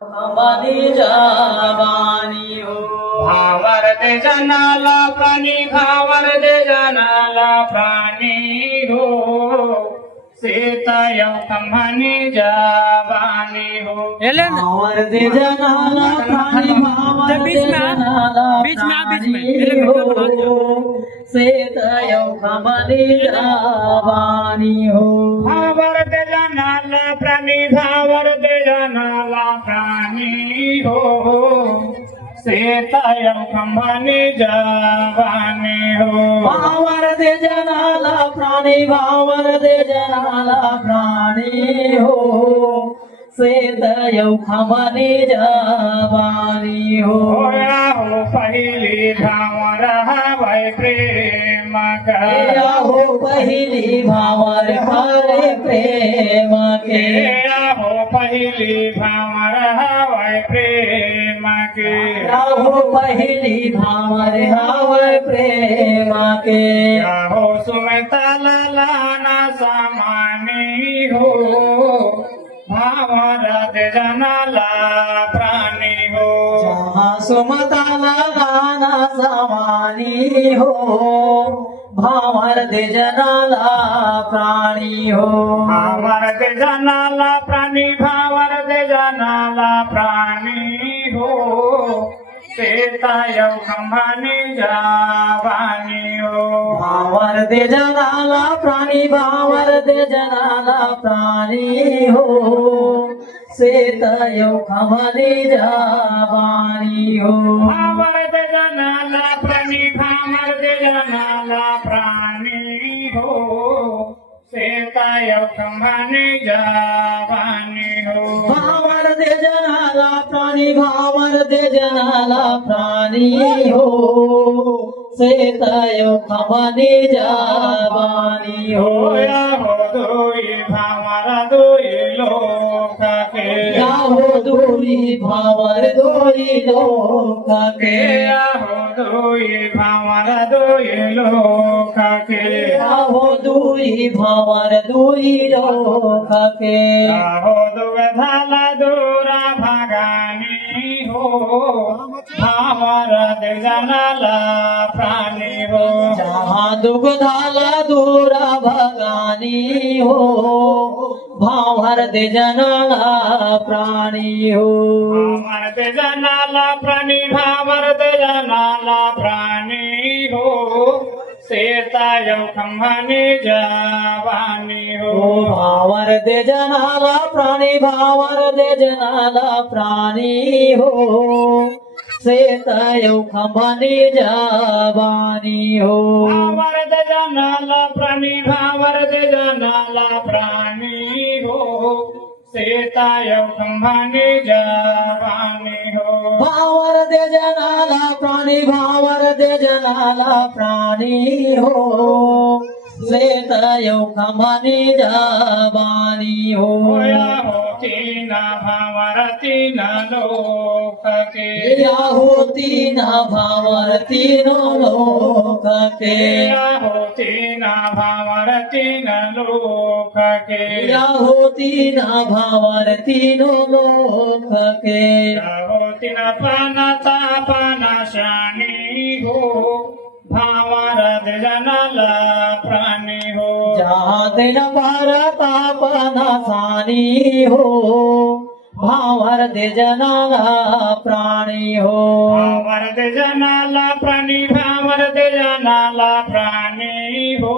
अंबानी जावानी हो भावर दे जनाला प्राणी भावर दे जनाला प्राणी हो सीताय कंभनी जावानी हो भावर दे जनाला प्राणी भावर दे जनाला प्राणी हो सीताय कंभनी जावानी हो भावर दे जनाला प्राणी भावर दे जनाला प्राणी हो सीताय कंभनी जावानी हो भावर दे जनाला प्राणी भावर दे जनाला प्राणी हो सेतयौ खमनी जावानी हो होया हो पहिली भावर हवाय प्रेम या हो पहिली भावर हरे प्रेम के हो पहिली भावर हवाय प्रेम के या हो पहिली भावर हरे प्रेम के हो सुमिता लाना समानी हो भावर दे जनाला प्राणी हो जहाँ सुमताला गाना समानी हो भावर दे जनाला प्राणी हो भावर दे जनाला प्राणी भावर दे जनाला प्राणी हो सीताय कंभनी जावानी हो भावर दे जनाला प्राणी भावर दे जनाला प्राणी हो सेतयौ खमनी जावानी हो भावर दे जनाला प्राणी भावर दे जनाला प्राणी हो सीताय कंभनी जावानी हो भावर दे जनाला प्राणी भावर दे जनाला प्राणी हो सेतयौ खमनी जावानी हो होया हो दोई भावर दोई लोक के या हो दुई भावर दुई लोक के या हो दोई भावर दोई लोक के या हो दुई भावर दुई लोक के या हो दुवे झाला दोरा भागानी हो भावर दे जनाला प्राणी हो जहाँ दुग्धाला दूरा भगानी हो भावर दे जनाला प्राणी हो भावर दे जनाला प्राणी भावर दे जनाला प्राणी हो सीताय कंभनी जावानी हो भावर दे जनाला प्राणी भावर दे जनाला प्राणी हो सेतयौ खमनी जावानी हो भावर दे जनाला प्राणी भावर दे जनाला प्राणी हो सीताय कंभनी जावानी हो भावर दे जनाला प्राणी भावर दे जनाला प्राणी हो सेतयौ खमनी जावानी हो होया हो तीन भावर तीन लोक के या हो तीन भावर तीनों लोक के या हो तीन भावर तीन लोक के या हो तीन भावर तीनों लोक के या हो तीन पाना शानी हो भावर दे जनाला प्राणी हो जहाँ दिन पर तापना सानी हो भावर दे जनाला प्राणी हो भावर दे जनाला प्राणी भावर दे जनाला प्राणी हो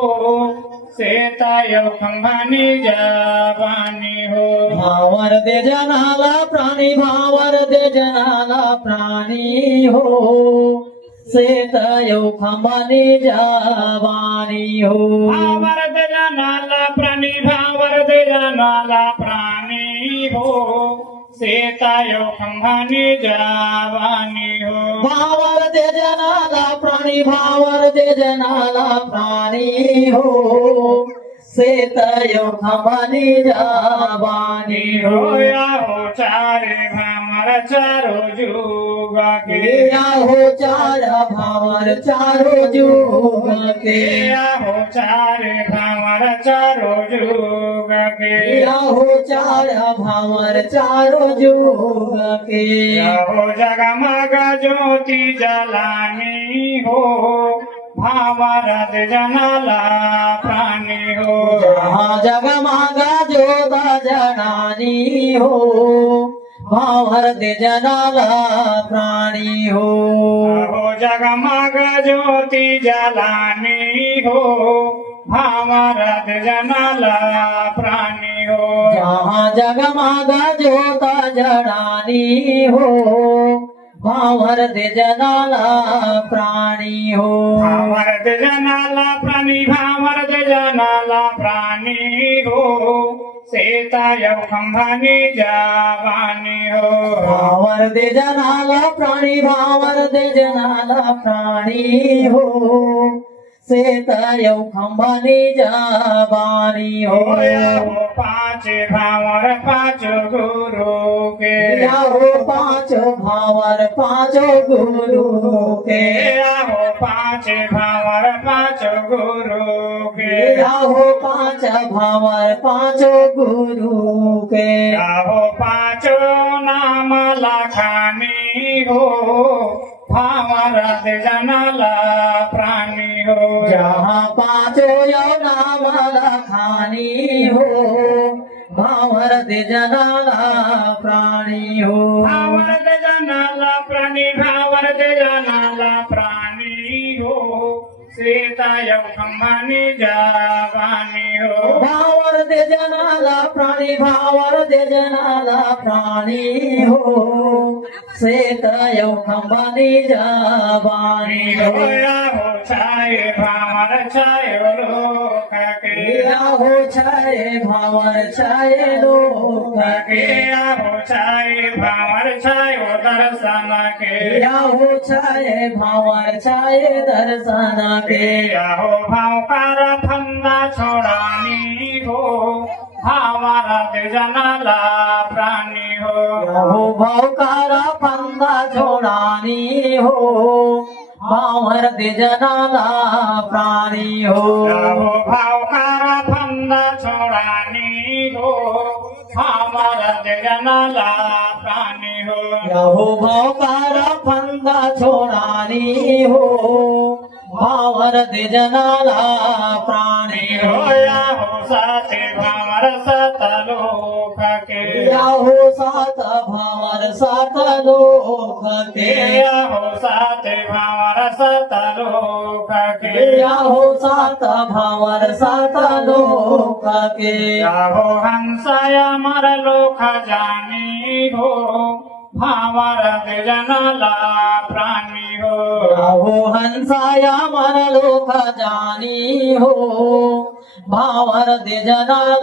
सीताय कंभनी जावानी हो भावर दे जनाला प्राणी भावर दे जनाला प्राणी हो सेतयौ खमनी जावानी हो भावर दे जनाला प्राणी भावर दे जनाला प्राणी हो सीताय कंभनी जावानी हो भावर दे जनाला प्राणी भावर दे जनाला प्राणी हो शेत येऊ खंबानी जाबानी हो होया हो चारे भामर चारो जुग के या हो चार भावर चारो जुग के या हो चारे भामर चारो जुग के या हो चार भावर चारो जुग के या हो जगमग ज्योति जलानी हो भावरत जनाला प्राणी हो जहाँ जगमागा जोता जनानी हो भावर दे जनाला प्राणी हो हो जगमग ज्योति जलानी हो भावरत जनाला प्राणी हो जहाँ जगमागा जोता जनानी हो भावर दे जनाला प्राणी हो भावरत जनाला प्राणी भावरत जनाला प्राणी हो सीता यव खंभानी जावानी हो भावर दे जनाला प्राणी भावर दे जनाला प्राणी हो सीता येऊ खंबानी जाबानी हो होया हो पांच भावर पांच गुरु के या हो पांच भावर पांच गुरु के या हो पांच भावर पांच गुरु के या हो पांच भावर पांच गुरु के या हो पांचो नाम लाखानी हो भावरत जनाला प्राणी हो जहाँ पांचो यो नाम लखानी हो भावर दे जनाला प्राणी हो भावरत जनाला प्राणी भावरत जनाला प्राणी हो सीता यव खंभानी जावानी हो भावर दे जनाला प्राणी भावर दे जनाला प्राणी हो शेत येऊ खंबानी जाबानी हो होया हो छाय भावर छाय लोक के या हो छाये भावर छाये लोक के या हो छाय भावर छाय दर्शन के या हो छाये भावर छाये दर्शन के या हो भावकार फंदा छोड़ानी हो भावरत जनाला प्राणी हो या हो भावकारा फंदा छोडानी हो भावर दे जनाला प्राणी हो या हो भावकार फंदा छोड़ानी हो भावरत जनाला प्राणी हो या हो भावकारा फंदा छोडानी हो भावर दे जनाला प्राणी हो होया हो साथे भावर सत लोक के या हो सात भावर सात लोक के या हो साथे भावर सत लोक के या हो सात भावर सात लोक के या हो हंसाया मर लोक जानी हो भावरत जनाला प्राणी हो या हो हंसाया मन लोक जानी हो भावर दे जनाला